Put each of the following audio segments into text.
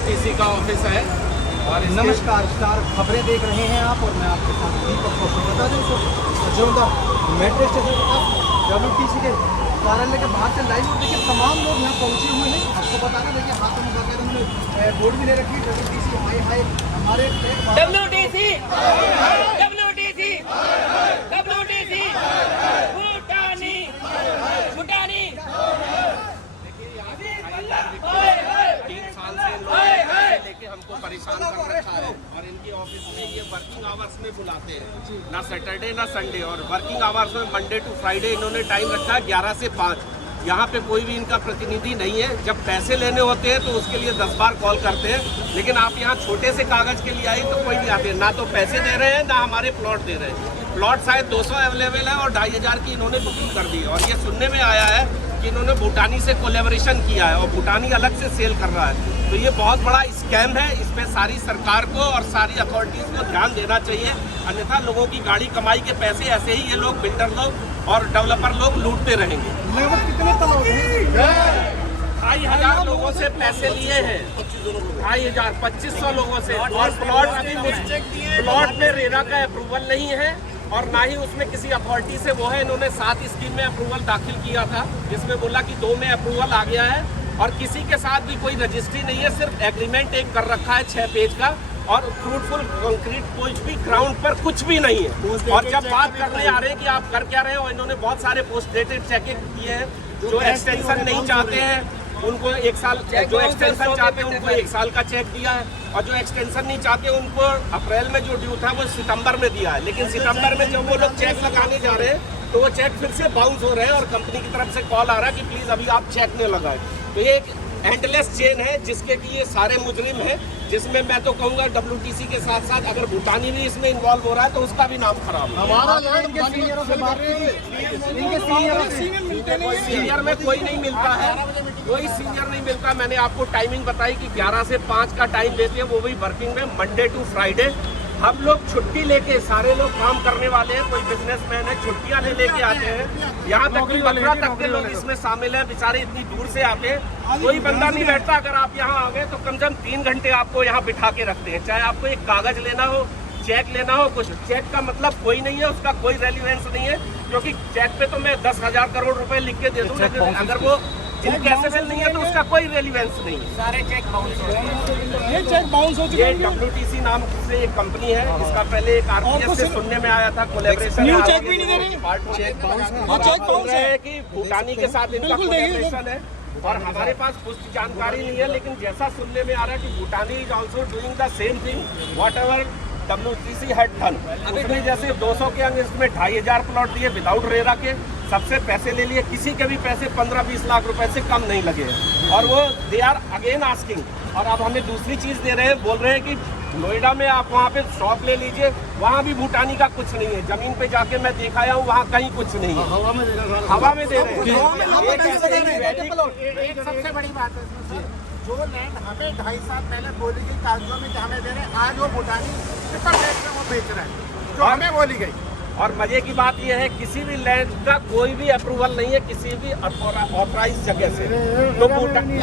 WTC का office है। और नमस्कार, स्टार खबरें देख रहे हैं आप और मैं आपके साथ दीपक को बता दें जो मेट्रो स्टेशन WTC के कार्यालय के बाहर से लाइव और देखिए तमाम लोग यहाँ पहुँचे हुए हैं। आपको बताना देखिए हाथों में बाकायदा उन्होंने बोर्ड भी ले रखी है WTC हाई हाई हमारे WTC भूटानी भूटानी 3 साल से लेके हमको परेशान कर रखा है। और इनके ऑफिस में ये वर्किंग आवर्स में बुलाते हैं, ना सैटरडे ना संडे। और वर्किंग आवर्स में मंडे टू फ्राइडे इन्होंने टाइम रखा है 11 से 5। यहाँ पे कोई भी इनका प्रतिनिधि नहीं है। जब पैसे लेने होते हैं तो उसके लिए 10 बार कॉल करते हैं, लेकिन आप यहाँ छोटे से कागज के लिए आई तो कोई नहीं आते। ना तो पैसे दे रहे हैं ना हमारे प्लॉट दे रहे हैं। प्लॉट शायद 200 अवेलेबल है और 2500 की इन्होंने बुकिंग कर दी है। और ये सुनने में आया है कि इन्होंने भूटानी से कोलैबोरेशन किया है और भूटानी अलग से सेल कर रहा है। तो ये बहुत बड़ा स्कैम है। इस पे सारी सरकार को और सारी अथॉरिटीज को ध्यान देना चाहिए, अन्यथा लोगों की गाड़ी कमाई के पैसे ऐसे ही ये लोग बिल्डर लोग और डेवलपर लोग लूटते रहेंगे। लगभग कितने तलाक हैं? 2500 लोगों से पैसे लिए हैं, 2500 2500 लोगों से। और प्लॉट में रेरा का अप्रूवल नहीं है और ना ही उसमें किसी अथॉरिटी से वो है। इन्होंने 7 स्कीम में अप्रूवल दाखिल किया था, जिसमें बोला कि 2 में अप्रूवल आ गया है और किसी के साथ भी कोई रजिस्ट्री नहीं है। सिर्फ एग्रीमेंट एक कर रखा है 6 पेज का और फ्रूटफुल कंक्रीट कुछ भी ग्राउंड पर कुछ भी नहीं है। और जब बात करने आ रहे हैं कि आप कर क्या रहे हो, इन्होंने बहुत सारे पोस्ट डेटेड चेकिंग किए हैं। जो एक्सटेंशन नहीं चाहते हैं उनको 1 साल, जो एक्सटेंशन चाहते हैं उनको 1 साल का चेक दिया है और जो एक्सटेंशन नहीं चाहते उनको अप्रैल में जो ड्यू था वो सितंबर में दिया है। लेकिन सितंबर में जब वो लोग चेक लगाने जा रहे हैं तो वो चेक फिर से बाउंस हो रहे हैं और कंपनी की तरफ से कॉल आ रहा है कि प्लीज अभी आप चेक न लगाएं। तो ये एक एंडलेस चेन है जिसके कि ये सारे मुजरिम हैं, जिसमें मैं तो कहूँगा WTC के साथ साथ अगर भूटानी भी इसमें इन्वॉल्व हो रहा है तो उसका भी नाम खराब है। सीनियर में कोई नहीं मिलता है, कोई सीनियर नहीं मिलता। मैंने आपको टाइमिंग बताई कि 11 से 5 का टाइम देते हैं, वो भी वर्किंग में मंडे टू फ्राइडे। हम लोग छुट्टी लेके, सारे लोग काम करने वाले हैं, कोई बिजनेसमैन है छुट्टियां लेके आते हैं। यहाँ तक कि 15 तक के लोग इसमें शामिल हैं, बेचारे इतनी दूर से आते हैं। कोई बंदा नहीं बैठता। अगर आप यहाँ आ गए तो कम से कम 3 घंटे आपको यहाँ बिठा के रखते हैं। चाहे आपको एक कागज लेना हो, चेक लेना हो, कुछ चेक का मतलब कोई नहीं है, उसका कोई रेलिवेंस नहीं है। क्योंकि चेक पे तो मैं 10,000 करोड़ रुपए लिख के दे दूँ, लेकिन अगर वो इनकैसेबल नहीं है तो उसका कोई रेलिवेंस नहीं है। सारे चेक बाउंस हो रहे हैं। ये चेक बाउंस हो चुके हैं। WTC नाम से एक कंपनी है, इसका पहले एक RPS से सुनने में आया था कोलैबोरेशन। न्यू चेक भी नहीं दे रहे। चेक बाउंस है कि भूटानी के साथ इनका कोलैबोरेशन है और हमारे पास पुष्ट जानकारी नहीं है। लेकिन जैसा सुनने में आ रहा है कि Bhutani is also doing the same thing whatever WTC had done. उसने जैसे 200 के अंग में 2500 प्लॉट दिए विदाउट रेरा के, सबसे पैसे ले लिए। किसी के भी पैसे 15-20 लाख रुपए से कम नहीं लगे हैं और वो दे आर अगेन आस्किंग। और अब हमें दूसरी चीज दे रहे हैं, बोल रहे हैं कि नोएडा में आप वहाँ पे शॉप ले लीजिए, वहाँ भी भूटानी का कुछ नहीं है। जमीन पे जाके मैं देखा हूँ, वहाँ कहीं कुछ नहीं है, हवा में दे रहे हैं। एक सबसे बड़ी बात है जो लैंड हमें 2.5 साल पहले बोली गई कागजों में हमें दे रहे, आज वो भूटानी ट्रिपल रेट में वो बेच रहा है जो हमें बोली गई। और मजे की बात यह है किसी भी लैंड का कोई भी अप्रूवल नहीं है किसी भी ऑथराइज जगह से। तो भूटानी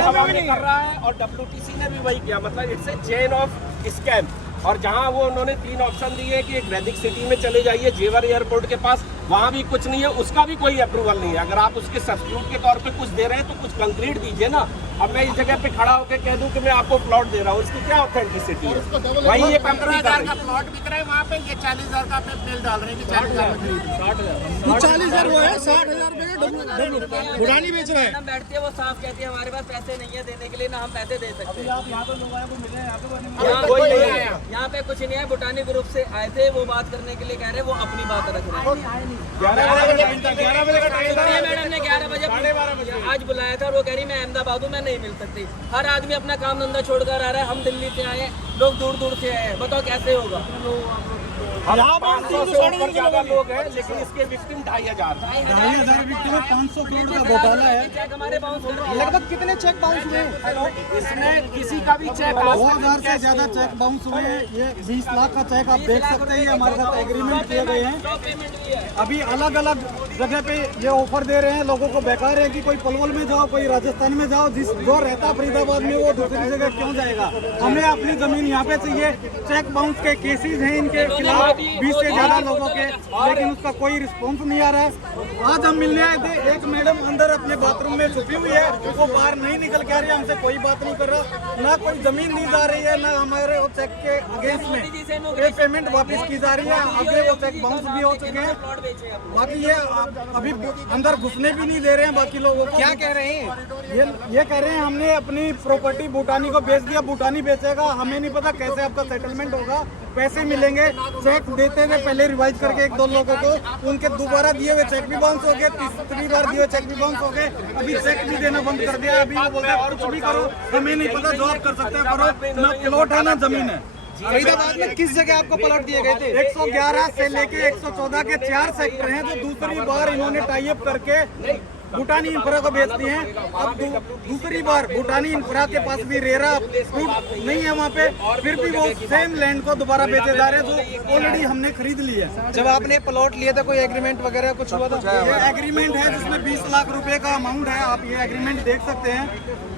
हवा में कर रहा है और WTC ने भी वही किया। मतलब it's a chain of scam. और जहां वो उन्होंने 3 ऑप्शन दिए कि एक वैदिक सिटी में चले जाइए जेवर एयरपोर्ट के पास, वहां भी कुछ नहीं है, उसका भी कोई अप्रूवल नहीं है। अगर आप उसके सब्स्टिट्यूट के तौर पे कुछ दे रहे हैं तो कुछ कंक्रीट दीजिए ना। अब मैं इस जगह पे खड़ा होकर कह दूं कि मैं आपको प्लॉट दे रहा हूँ, इसकी क्या ऑथेंटिसिटी है? वही ये 15,000 का प्लॉट बिक रहा है वहाँ पे, ये 40,000 का अपने बिल डाल रहे हैं कि 40,000 में 40,000 वो है, 60,000 रुपए भूटानी बेच रहे हैं। हम बैठते हैं, वो साफ कहते हैं हमारे पास पैसे नहीं है देने के लिए, ना हम पैसे दे सकते हैं। यहाँ पे कुछ नहीं है। भूटानी ग्रुप से आए थे, वो बात करने के लिए कह रहे हैं, वो अपनी बात रख रहे हैं। 11 बजे का टाइम था। मैडम ने 11 बजे आज बुलाया था और वो कह रही मैं अहमदाबाद हूँ, मैं नहीं मिल सकती। हर आदमी अपना काम धंधा छोड़कर आ रहा है। हम दिल्ली से आए, लोग दूर दूर से आए हैं, बताओ कैसे होगा? 500 से ऊपर ज्यादा लोग हैं, लेकिन इसके विक्टिम 2,500 विक्टिम में 500 करोड़ का घोटाला है। चेक हमारे बाउंस कर रहे हैं। लगभग कितने चेक बाउंस हुए हैं? इसमें किसी का भी चेक 2,000 से ज्यादा चेक बाउंस हुए हैं। ये 20 लाख का चेक आप देख सकते हैं, हमारे साथ एग्रीमेंट किए गए हैं। पेमेंट भी है। अभी अलग अलग जगह पे ये ऑफर दे रहे हैं लोगों को, बेकार है कि कोई पलवल में जाओ, कोई राजस्थान में जाओ, जो रहता फरीदाबाद में वो दूसरी जगह क्यों जाएगा। हमें अपनी जमीन यहाँ पे चाहिए। चेक बाउंस के केसेस हैं इनके खिलाफ 20 से ज्यादा लोगों के, लेकिन उसका कोई रिस्पॉन्स नहीं आ रहा है। आज हम मिलने आए थे, एक मैडम अंदर अपने बाथरूम में छुपी हुई है, वो बाहर नहीं निकल के आ रही है, हमसे कोई बात नहीं कर रहा, ना कोई जमीन दी जा रही है, ना हमारे वो चेक के अगेंस्ट में ये पेमेंट वापस की जा रही है। आगे वो चेक बाउंस भी हो चुके हैं, बाकी ये अभी अंदर घुसने भी नहीं दे रहे हैं बाकी लोगों को। क्या कह रहे हैं ये कह रहे हैं हमने अपनी प्रॉपर्टी भूटानी को बेच दिया, भूटानी बेचेगा, हमें नहीं पता कैसे आपका सेटलमेंट होगा, पैसे मिलेंगे। चेक देते थे पहले रिवाइज करके 1-2 लोगों को, उनके दोबारा दिए हुए चेक भी बाउंस हो गए, तीसरी बार दिए हुए चेक भी बाउंस हो गए, अभी चेक भी देना बंद कर दिया। अभी वो बोलते हैं कुछ भी करो, हमें नहीं पता, जो आप कर सकते हैं करो, ना प्लॉट है ना जमीन है। फरीदाबाद में किस जगह आपको प्लॉट दिए गए थे? 111 से लेके 114 के 4 सेक्टर हैं जो दूसरी बार इन्होंने टाई अप करके भूटानी इंफ्रा को बेचती हैं। अब दूसरी बार भूटानी इंफ्रा के पास भी रेरा फ्रूट नहीं है वहाँ पे, फिर भी वो सेम लैंड को दोबारा बेचे जा रहे हैं जो ऑलरेडी हमने खरीद ली है। जब आपने प्लॉट लिया था कोई एग्रीमेंट वगैरह कुछ हुआ था? ये एग्रीमेंट है जिसमें 20 लाख रुपए का अमाउंट है, आप ये एग्रीमेंट देख सकते हैं।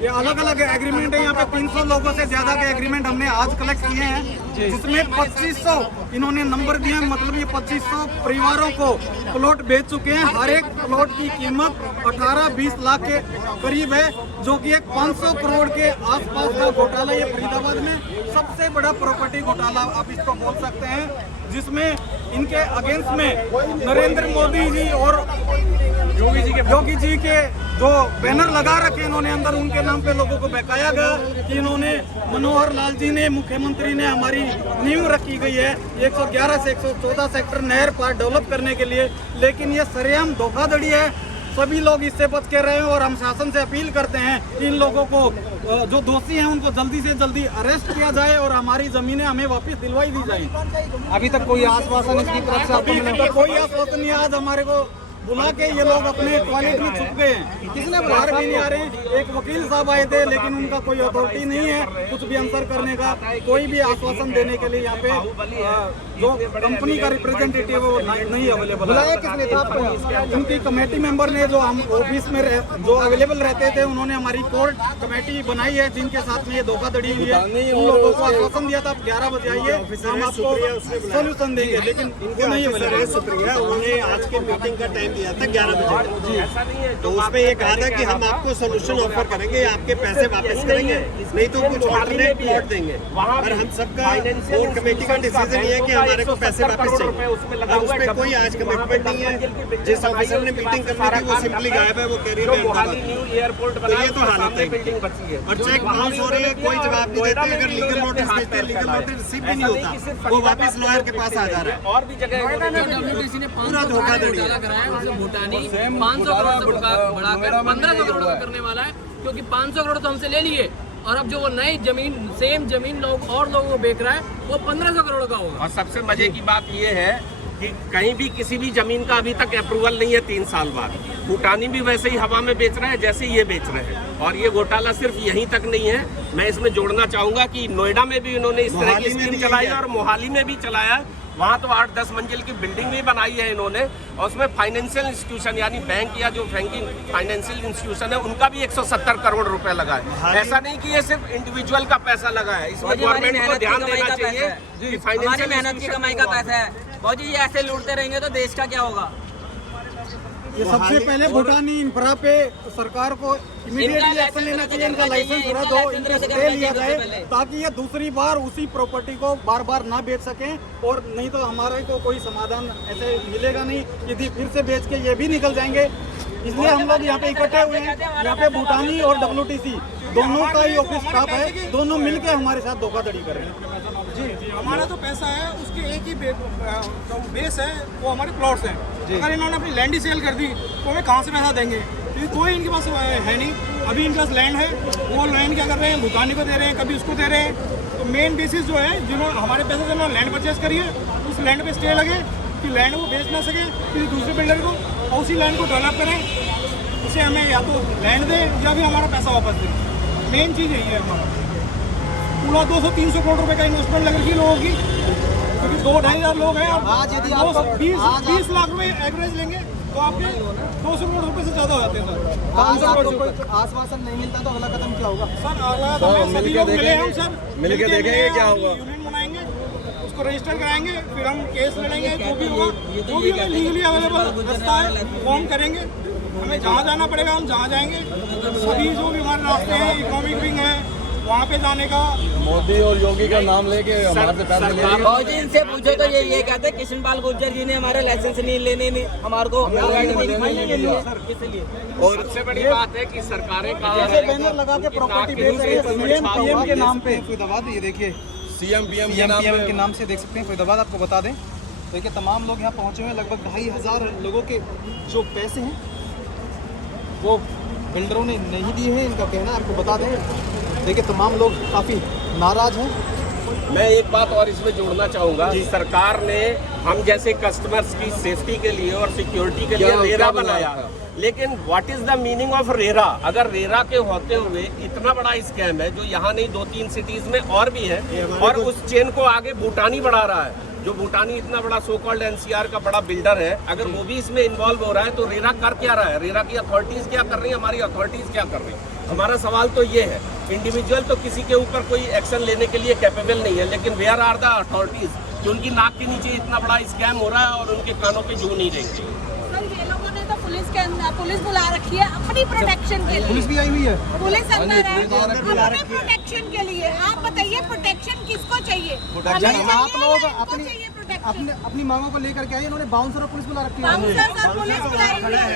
ये अलग अलग एग्रीमेंट है, यहाँ पे 300 लोगों से ज्यादा के एग्रीमेंट हमने आज कलेक्ट किए हैं, जिसमें 2500 इन्होंने नंबर दिए हैं, मतलब ये 2500 परिवारों को प्लॉट बेच चुके हैं। हर एक प्लॉट की कीमत 18-20 लाख के करीब है, जो कि एक 500 करोड़ के आसपास का घोटाला ये फरीदाबाद में सबसे बड़ा प्रॉपर्टी घोटाला आप इसको बोल सकते हैं, जिसमें इनके अगेंस्ट में नरेंद्र मोदी जी और योगी जी के जो बैनर लगा रखे इन्होंने अंदर, उनके नाम पे लोगों को बहकाया गया कि इन्होंने मनोहर लाल जी ने, मुख्यमंत्री ने हमारी नींव रखी गई है 111 से 114 सेक्टर नहर पार्क डेवलप करने के लिए, लेकिन ये सरेआम धोखाधड़ी है। सभी लोग इससे बच के रहे हैं और हम शासन से अपील करते हैं कि इन लोगों को जो दोषी हैं उनको जल्दी से जल्दी अरेस्ट किया जाए और हमारी जमीनें हमें वापस दिलवाई दी जाए। अभी तक कोई आश्वासन इसकी तरफ से अभी तक कोई आश्वासन नहीं। आज हमारे को बुला के ये लोग अपने टॉयलेट में छुप गए हैं, किसने बाहर भी नहीं आ रहे हैं। एक वकील साहब आए थे, लेकिन उनका कोई अथॉरिटी नहीं है कुछ भी आंसर करने का, कोई भी आश्वासन देने के लिए यहाँ पे जो कंपनी का रिप्रेजेंटेटिव है वो नहीं अवेलेबल। बुलाया किसने था आपको? उनकी कमेटी मेंबर ने, जो हम ऑफिस में जो अवेलेबल रहते थे, उन्होंने हमारी कोर्ट कमेटी बनाई है जिनके साथ में ये धोखाधड़ी हुई है। उन लोगों को आश्वासन दिया था आप 11 बजे आइए, हम आपको सोल्यूशन देंगे, लेकिन इनको नहीं अवेलेबल। उन्होंने आज के मीटिंग का टाइम दिया था 11 बजे, ऐसा नहीं है तो उसमें ये कहा था कि हम आपको सोल्यूशन ऑफर करेंगे, आपके पैसे वापस करेंगे, नहीं तो कुछ ऑल्टरनेट प्लॉट देंगे। पर हम सबका कोर्ट कमेटी का डिसीजन ये है कि हमारे को पैसे वापस चाहिए। अब उसमें कोई आज कमिटमेंट नहीं है। जिस ऑफिसर ने मीटिंग करनी थी वो सिंपली गायब है, वो कह रही है एयरपोर्ट तो ये तो हालत है। और चेक बाउंस हो रही है, कोई जवाब नहीं देते। अगर लीगल नोटिस भेजते हैं, लीगल नोटिस रिसीव भी नहीं होता, वो वापस लॉयर के पास आ जा रहा है। और भी जगह पूरा धोखाधड़ी है। भूटानी 500 करोड़ से बढ़ाकर 1500 करोड़ का करने वाला है, क्योंकि 500 करोड़ तो हमसे ले लिए और अब जो वो नई जमीन सेम जमीन लोग और लोगों को बेच रहा है वो 1500 करोड़ का होगा। और सबसे मजे की बात ये है कि कहीं भी किसी भी जमीन का अभी तक अप्रूवल नहीं है 3 साल बाद। भूटानी भी वैसे ही हवा में बेच रहा है जैसे ये बेच रहे हैं, और ये घोटाला सिर्फ यहीं तक नहीं है। मैं इसमें जोड़ना चाहूंगा कि नोएडा में भी इन्होंने इस तरह की स्कीम चलाई है और मोहाली में भी चलाया। वहाँ तो 8-10 मंजिल की बिल्डिंग भी बनाई है इन्होंने, और उसमें फाइनेंशियल इंस्टीट्यूशन यानी बैंक या जो बैंकिंग फाइनेंशियल इंस्टीट्यूशन है उनका भी 170 करोड़ रुपए लगा है। ऐसा नहीं कि ये सिर्फ इंडिविजुअल का पैसा लगा है, इसमें गवर्नमेंट को ध्यान देना चाहिए कि फाइनेंशियल मेहनत की कमाई का पैसा है। बहुत जी ऐसे लूटते रहेंगे तो देश का क्या होगा। ये सबसे पहले भूटानी इंफ्रा पे सरकार को इमीडिएटली एक्शन लेना चाहिए, इनका लाइसेंस रद्द हो, इनका स्टे लिया जाए, ताकि ये दूसरी बार उसी प्रॉपर्टी को बार बार ना बेच सकें, और नहीं तो हमारे को कोई समाधान ऐसे मिलेगा नहीं। यदि फिर से बेच के ये भी निकल जाएंगे, इसलिए हम लोग यहाँ पे इकट्ठे हुए हैं। यहाँ पे भूटानी और WTC दोनों का ही ऑफिस स्टाफ है, दोनों मिलकर हमारे साथ धोखाधड़ी कर रहे हैं। जी हमारा जो पैसा है उसके एक ही जो बेस है वो हमारे प्लॉट्स हैं। अगर इन्होंने अपनी लैंड ही सेल कर दी तो हमें कहाँ से पैसा देंगे, क्योंकि कोई इनके पास है नहीं। अभी इनके पास लैंड है, वो लैंड क्या कर रहे हैं, भूटानी को दे रहे हैं, कभी उसको दे रहे हैं। तो मेन बेसिस जो है, जिन्होंने हमारे पैसे से उन्होंने लैंड परचेज करी है, उस लैंड पे स्टे लगे कि लैंड वो बेच ना सके किसी दूसरे बिल्डर को, और उसी लैंड को डेवलप करें। उसे हमें या तो लैंड दें या भी हमारा पैसा वापस दें। मेन चीज़ यही है हमारा। पूरा 200-300 करोड़ रुपए का इन्वेस्टमेंट लग रही है लोगों की, क्योंकि 2-2.5 हज़ार लोग हैं। आज यदि 20 लाख रुपए एवरेज लेंगे तो आपके 200 करोड़ रुपए से ज़्यादा हो जाते हैं सर। आज आपको कोई आश्वासन नहीं मिलता तो अगला कदम क्या होगा? सर अगला तो सभी लोग मिले हम सर, मिलके देखेंगे क्या होगा। यूनियन बनाएंगे, उसको रजिस्टर कराएंगे, फिर हम केस लड़ेंगे, जो भी होगा, जो भी हमें लीगली अवेलेबल रास्ता है फॉर्म करेंगे। हमें जहाँ जाना पड़ेगा हम जहाँ जाएंगे। सभी जो भी हमारे रास्ते हैं, इकोनॉमिक विंग है, वहाँ पे जाने का। मोदी और योगी का नाम लेके हमारे से पैसे ले लिए। और जी इनसे पूछो तो ये कहते हैं कृष्ण पाल गुर्जर जी ने हमारा लाइसेंस नहीं लेने नहीं हमारे को और सबसे बड़ी बात है कि सरकारें कहा जैसे बैनर लगा के प्रॉपर्टी बेच रहे हैं सीएम पीएम के नाम पे। फरीदाबाद ये देखिए सीएम पीएम के नाम से देख सकते हैं। फरीदाबाद आपको बता दें, देखिए तमाम लोग यहाँ पहुँचे हुए हैं। लगभग 2500 लोगों के जो पैसे हैं वो बिल्डरों ने नहीं दिए हैं, इनका कहना है। आपको बता दें, देखिए तमाम लोग काफ़ी नाराज हैं। मैं एक बात और इसमें जोड़ना चाहूंगा, सरकार ने हम जैसे कस्टमर्स की सेफ्टी के लिए और सिक्योरिटी के लिए रेरा बनाया, लेकिन what is the meaning of RERA? अगर रेरा के होते हुए इतना बड़ा स्कैम है जो यहाँ नहीं 2-3 सिटीज में और भी है, और उस चेन को आगे भूटानी बढ़ा रहा है। जो भूटानी इतना बड़ा सो कॉल्ड एनसीआर का बड़ा बिल्डर है, अगर वो भी इसमें इन्वॉल्व हो रहा है तो रेरा कर क्या रहा है? रेरा की अथॉरिटीज क्या कर रही है? हमारी अथॉरिटीज क्या कर रही है? हमारा सवाल तो ये है, इंडिविजुअल तो किसी के ऊपर कोई एक्शन लेने के लिए कैपेबल नहीं है, लेकिन वेयर आर द अथॉरिटीज कि उनकी नाक के नीचे इतना बड़ा स्कैम हो रहा है और उनके कानों पे जू नहीं रहेंगे। ये लोगों ने तो पुलिस बुला रखी है अपनी प्रोटेक्शन के लिए। पुलिस भी आई हुई है, पुलिस अंदर है अपने प्रोटेक्शन के लिए। आप बताइए प्रोटेक्शन किसको चाहिए? आप लोग अपनी मांगों को लेकर के आए, इन्होंने बाउंसर और पुलिस बुला रखी है। बाउंसर और पुलिस बुलाई हुई है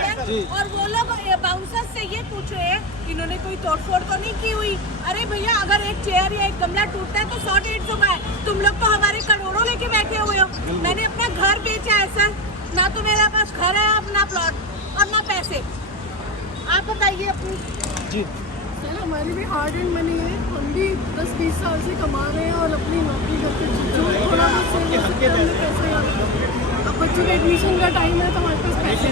और वो लोग बाउंसर से ये पूछ रहे हैं इन्होंने कोई तोड़फोड़ तो नहीं की हुई? अरे भैया, अगर एक चेयर या एक गमला टूटता है तो 100-150 का है। तुम लोग तो हमारे करोड़ों लेके बैठे हुए हो। मैंने अपना घर बेचा है सर, ना तो मेरे पास घर है अपना प्लॉट और ना पैसे। आप बताइए अपनी। जी सर, हमारी भी हार्ड एंड मनी है, हम भी 10-20 साल से कमा रहे हैं और अपनी नौकरी करके जो थोड़ा बहुत सेव हो सकता है हमने पैसे लगाए। अब बच्चों के एडमिशन का टाइम है तो हमारे पास पैसे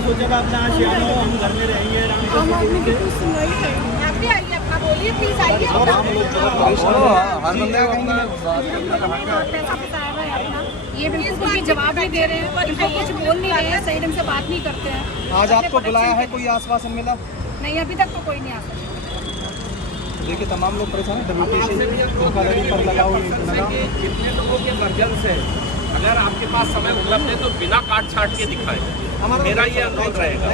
हम घर में रहेंगे। आम आदमी की कुछ सुनवाई है। आप भी आइए, अपना बोलिए प्लीज, आइए। पैसा बताया हुआ है अपना, ये बिल्कुल कोई जवाब नहीं दे रहे हैं, इनको कुछ बोल नहीं रहे हैं, सही ढंग से बात नहीं करते हैं। आज आपको बुलाया है, कोई आश्वासन मिला? नहीं, अभी तक तो कोई नहीं आता। देखिए तमाम लोग परेशान हैं, धोखाधड़ी पर लगा हुआ जितने लोगों के इमरजेंस है, अगर आपके पास समय उपलब्ध है तो बिना काट छाट के दिखाएं। मेरा ये अनुरोध रहेगा,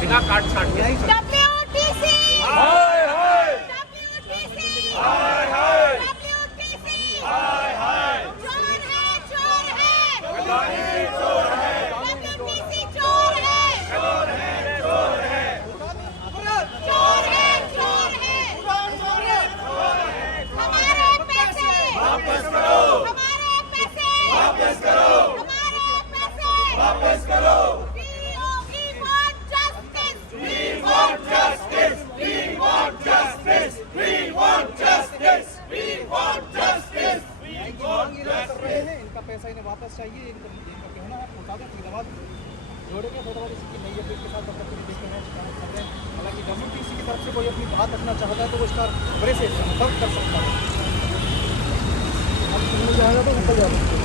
बिना काट छाट के। WTC हाय हाय, WTC हाय हाय, WTC हाय हाय, चोर है, चोर है, चोर है, WTC चोर है, चोर है, चोर है, चोर है, चोर है। हमारे पैसे वापस करो, हमारे पैसे वापस करो, हमारे पैसे वापस करो। We want justice. We want justice. We want justice. We want justice. We want justice. इनका पैसा इन्हें वापस चाहिए, इनका कहना है। बता दें फरीदाबाद जोड़ेंगे, फरीदाबाद इसी की नई अपडेट के साथ तब तक देखते हैं कर रहे हैं। हालांकि WTC की तरफ से कोई अपनी बात रखना चाहता है तो वो इसका बड़े से संपर्क कर सकता है। अब सुनने जाएगा तो निकल जाएगा।